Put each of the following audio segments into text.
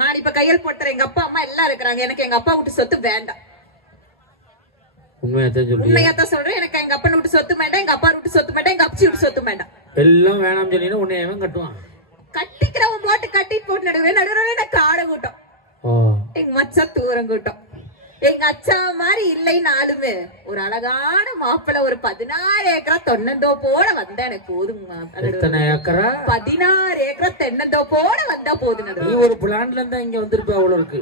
நான் இப்ப கையல் போட்டுறேன். எங்க அப்பா அம்மா எல்லாம் இருக்கிறாங்க. எனக்கு எங்க அப்பா விட்டு சொத்து வேண்டாம். உண்மையாத்தான் சொல்றேன். எனக்கு எங்க அப்பா விட்டு சொத்து வேண்டாம். எங்க அப்பா விட்டு சொத்து வேண்டாம். எங்க அப்பச்சி விட்டு சொத்து வேண்டாம். எல்லாம் சொன்னீங்கன்னா உன்னை எவன் கட்டுவான்? கட்டிக்கிறவன் போட்டு கட்டி போட்டு நடுவே நடுவே காடை கூட்டம். எங்க மச்சா தூரம் கூட்டம். எங்க அச்சா மாதிரி இல்லைனாலுமே ஒரு அழகான மாப்பிள்ளை ஒரு பதினாறு ஏக்கரா தென்னந்தோப்போட வந்தா எனக்கு ஏக்கரா? பதினாறு ஏக்கரா தென்னந்தோப்போட வந்தா போதும் நீ ஒரு பிளான்ல இருந்தா இங்க வந்திருப்ப அவ்வளவு இருக்கு.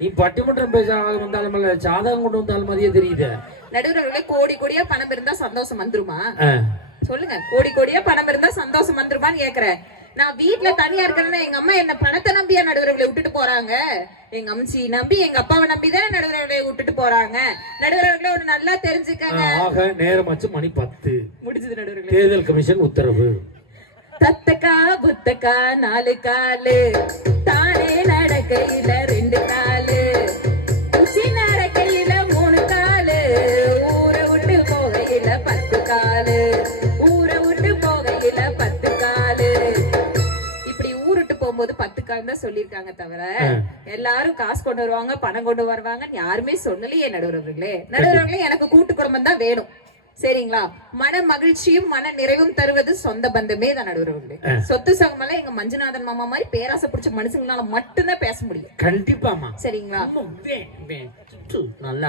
நீ பட்டிமன்றம் பேச வந்தாலும் சாதகம் கொண்டு வந்தாலும் மாதிரியே தெரியுது. நடுவர்களே கோடி கோடியா பணம் இருந்தா சந்தோஷம் வந்துருமா. சொல்லுங்க கோடி கோடியா பணம் இருந்தா சந்தோஷம் வந்துருமான்னு கேக்குறேன். நான் வீட்ல தனியா இருக்கிறேன்னா எங்க அம்மா என்ன பணத்தை நம்பியா நடுவர்களை விட்டுட்டு போறாங்க. எங்க அம்ச்சி நம்பி எங்க அப்பாவை நம்பி தானே நடுவர்களை விட்டுட்டு போறாங்க. நடுவர்களை ஒண்ணு நல்லா தெரிஞ்சுக்கங்க. ஆக நேரமாச்சு மணி பத்து. முடிஞ்சது நடுவர்களே. தேர்தல் கமிஷன் உத்தரவு. தத்தக்கா புத்தக்கா நாலு காலு. தானே நடக்கையில ரெண்டு காலு. கால் தான் சொல்லியிருக்காங்க தவிர எல்லாரும் காசு கொண்டு வருவாங்க பணம் கொண்டு வருவாங்கன்னு யாருமே சொல்லலையே நடுவர்களே. நடுவர்களே எனக்கு கூட்டு குடும்பம் தான் வேணும். சரிங்களா? மன மகிழ்ச்சியும் மன நிறைவும் தருவது சொந்த பந்தமே தான் நடுவர்களே. சொத்து சகமெல்லாம் எங்க மஞ்சுநாதன் மாமா மாதிரி பேராசை பிடிச்ச மனுஷங்களால மட்டும்தான் பேச முடியும். கண்டிப்பாமா சரிங்களா? நல்லா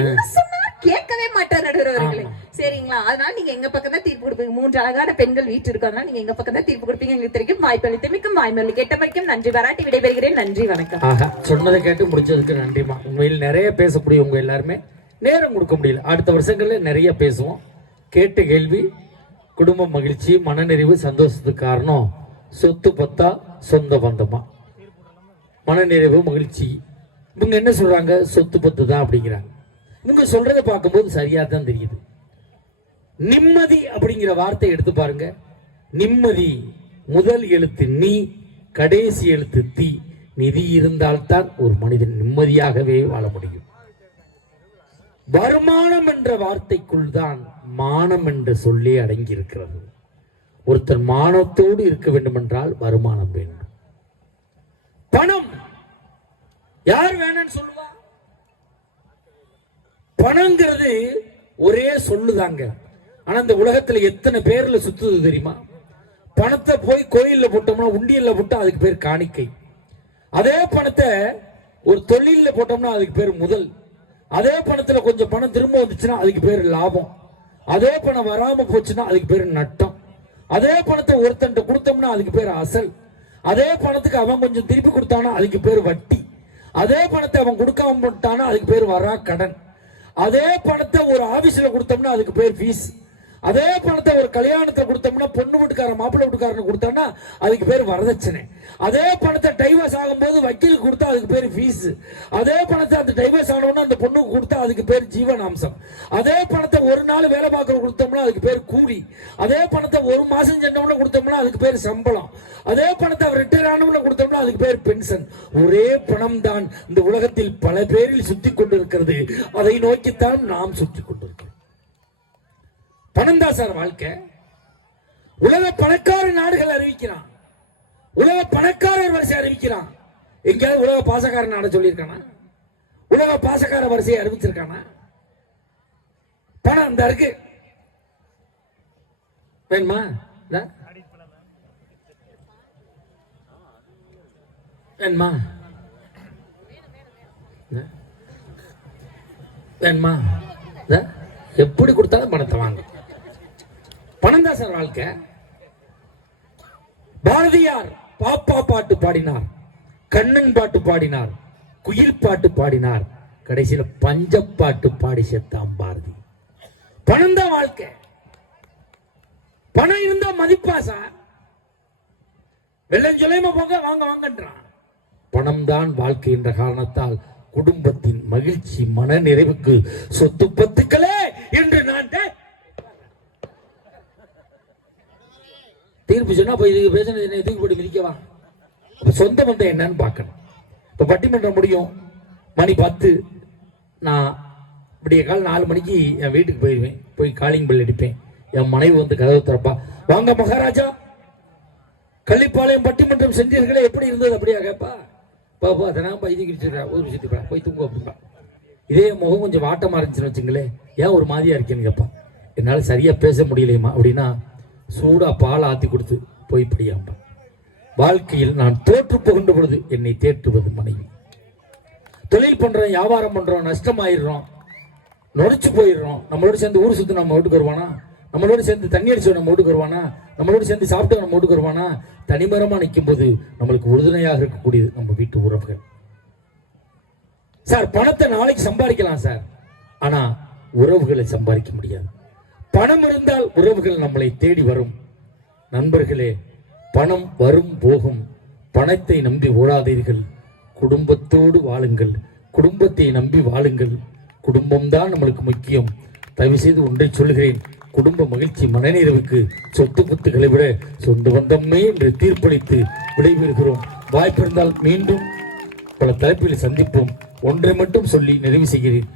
என்ன சொன்னா? கேட்கவே மாட்டார் நடுவர்களே சரிங்களா? அதனால நீங்க எங்க பக்கம் தான் தீர்ப்பு கொடுப்பீங்க. மூன்று அழகான பெண்கள் வீட்டு இருக்கறதுனால நீங்க எங்க பக்கம் தான் தீர்ப்பு கொடுப்பீங்க? எங்களுக்கு தெரியும். வாய்ப்பு அளித்த மிக்கும் வாய்மொழி கேட்ட வரைக்கும் நன்றி. பாராட்டி விடைபெறுகிறேன். நன்றி. வணக்கம். சொன்னதை கேட்டு முடிச்சதுக்கு நன்றிமா உண்மையில் நிறைய பேசக்கூடிய உங்க எல்லாருமே நேரம் கொடுக்க முடியல. அடுத்த வருஷங்கள்ல நிறைய பேசுவோம். கேட்ட கேள்வி குடும்ப மகிழ்ச்சி மனநிறைவு சந்தோஷத்துக்கு காரணம் சொத்து பத்தா சொந்த பந்தமா? மனநிறைவு மகிழ்ச்சி. இவங்க என்ன சொல்றாங்க? சொத்து பத்து தான் அப்படிங்கிறாங்க. இவங்க சொல்றதை பார்க்கும்போது சரியா தான் தெரியுது. நிம்மதி அப்படிங்கிற வார்த்தை எடுத்து பாருங்க. நிம்மதி முதல் எழுத்து நீ கடைசி எழுத்து தீ. நிதி இருந்தால்தான் ஒரு மனிதன் நிம்மதியாகவே வாழ முடியும். வருமானம் என்ற வார்த்தைக்குள் தான் மானம் என்ற சொல்லே அடங்கி இருக்கிறது ஒருத்தர் மானத்தோடு இருக்க வேண்டும் என்றால் வருமானம் வேண்டும். பணம். யார் வேணாம்னு சொல்லுவா? பணங்கிறது ஒரே சொல்லுதாங்க. ஆனா இந்த உலகத்துல எத்தனை பேர்ல சுத்துது தெரியுமா? பணத்தை போய் கோயில்ல போட்டோம்னா உண்டியல்ல போட்டா அதுக்கு பேர் காணிக்கை. அதே பணத்தை ஒரு தொழிலில் போட்டோம்னா அதுக்கு பேர் முதல். அதே பணத்துல கொஞ்சம் பணம் திரும்ப வந்துச்சுன்னா அதுக்கு பேர் லாபம். அதே பணம் வராம போச்சுன்னா அதுக்கு பேர் நட்டம். அதே பணத்தை ஒருத்தன்ட்ட கொடுத்தோம்னா அதுக்கு பேர் அசல். அதே பணத்துக்கு அவன் கொஞ்சம் திருப்பி கொடுத்தானா அதுக்கு பேர் வட்டி. அதே பணத்தை அவன் கொடுக்காம போட்டானா அதுக்கு பேர் வரா கடன். அதே பணத்தை ஒரு ஆபீஸ்ல கொடுத்தோம்னா அதுக்கு பேர் ஃபீஸ் அதே பணத்தை ஒரு கல்யாணத்தை கொடுத்தோம்னா பொண்ணு வீட்டுக்காரன் மாப்பிள்ளை வீட்டுக்காரனு கொடுத்தோம்னா அதுக்கு பேர் வரதட்சணை. அதே பணத்தை டைவர்ஸ் ஆகும்போது வக்கீலுக்கு கொடுத்தா அதுக்கு பேர் ஃபீஸ் அதே பணத்தை அந்த டைவர்ஸ் ஆனவொடனே அந்த பொண்ணுக்கு கொடுத்தா அதுக்கு பேர் ஜீவனாம்சம். அதே பணத்தை ஒரு நாள் வேலை பார்க்கற கொடுத்தோம்னா அதுக்கு பேர் கூலி. அதே பணத்தை ஒரு மாசம் சென்றவன கொடுத்தோம்னா அதுக்கு பேர் சம்பளம். அதே பணத்தை ரிட்டையர் ஆனவன கொடுத்தோம்னா அதுக்கு பேர் பென்ஷன் ஒரே பணம் தான் இந்த உலகத்தில் பல பேரில் சுத்தி கொண்டிருக்கிறது. அதை நோக்கித்தான் நாம் சுற்றி கொண்டிருக்கிறோம். பணம் தான் சார் வாழ்க்கை. உலக பணக்கார நாடுகள் அறிவிக்கிறான். உலக பணக்காரர் வரிசை அறிவிக்கிறான். எங்கேயாவது உலக பாசக்கார நாடு சொல்லியிருக்கானா? உலக பாசக்கார வரிசையை அறிவிச்சிருக்கானா? பணம் அந்த இருக்கு. வேணுமா? வேணுமா? வேணுமா இந்தா. எப்படி கொடுத்தாலும் பணத்தை வாங்க பணம் தான் சார் வாழ்க்கை பாரதியார் பாப்பா பாட்டு பாடினார் கண்ணன் பாட்டு பாடினார் குயில் பாட்டு பாடினார் கடைசியில பஞ்ச பாட்டு பாடி செத்தான் பாரதி. பணம் தான் வாழ்க்கை. பணம் இருந்தா மதிப்பா சார். வெள்ளம் சொல்லாம போங்க வாங்க வாங்கன்றான். பணம் தான் வாழ்க்கை என்ற காரணத்தால் குடும்பத்தின் மகிழ்ச்சி மன நிறைவுக்கு சொத்து பத்துக்களே என்று நான் டே- தீர்ப்பு சொன்னா இப்போ இதுக்கு பேசினது என்ன தூக்கி போட்டு மிதிக்கவா? சொந்த பந்தம் என்னன்னு பார்க்கணும். இப்போ பட்டிமன்றம் முடியும். மணி பத்து. நான் இப்படியே கால் நாலு மணிக்கு என் வீட்டுக்கு போயிடுவேன் போய் காலிங் பெல் அடிப்பேன். என் மனைவி வந்து கதவு திறப்பா. வாங்க மகாராஜா. கள்ளிப்பாளையம் பட்டிமன்றம் செஞ்சீர்களே எப்படி இருந்தது? அப்படியா கேப்பா. பாப்பா அதெல்லாம் பைதி கிடிச்சிருக்கா. ஒரு விஷயத்துக்கு போய் தூங்க அப்படின்பா இதே முகம் கொஞ்சம் வாட்டமாக இருந்துச்சுன்னு வச்சுங்களேன். ஏன் ஒரு மாதிரியா இருக்கேன்னு கேட்பான் என்னால் சரியாக பேச முடியலையுமா அப்படின்னா சூடாக பால் ஆற்றி கொடுத்து போய் படியாம்பா வாழ்க்கையில் நான் தோற்று புகுந்த பொழுது என்னை தேற்றுவது மனைவி. தொழில் பண்ணுறோம் வியாபாரம் பண்ணுறோம் நஷ்டமாயிடுறோம் நொடிச்சு போயிடுறோம். நம்மளோட சேர்ந்து ஊர் சுற்றி நம்ம வீட்டுக்கு வருவானா? நம்மளோட சேர்ந்து தண்ணி அடிச்சு நம்ம வீட்டுக்கு வருவானா? நம்மளோட சேர்ந்து சாப்பிட்டு நம்ம வீட்டுக்கு வருவானா? தனிமரமாக நிற்கும் போது நம்மளுக்கு உறுதுணையாக இருக்கக்கூடியது நம்ம வீட்டு உறவுகள். சார் பணத்தை நாளைக்கு சம்பாதிக்கலாம் சார். ஆனால் உறவுகளை சம்பாதிக்க முடியாது. பணம் இருந்தால் உறவுகள் நம்மளை தேடி வரும். நண்பர்களே பணம் வரும் போகும். பணத்தை நம்பி ஓடாதீர்கள். குடும்பத்தோடு வாழுங்கள். குடும்பத்தை நம்பி வாழுங்கள். குடும்பம்தான் நம்மளுக்கு முக்கியம். தயவு செய்து ஒன்றை சொல்கிறேன் குடும்ப மகிழ்ச்சி மனநிறைவுக்கு சொத்து குத்துக்களை விட சொந்த பந்தமே என்று தீர்ப்பளித்து விடைபெறுகிறோம். வாய்ப்பிருந்தால் மீண்டும் பல தலைப்புகளை சந்திப்போம். ஒன்றை மட்டும் சொல்லி நிறைவு செய்கிறேன்.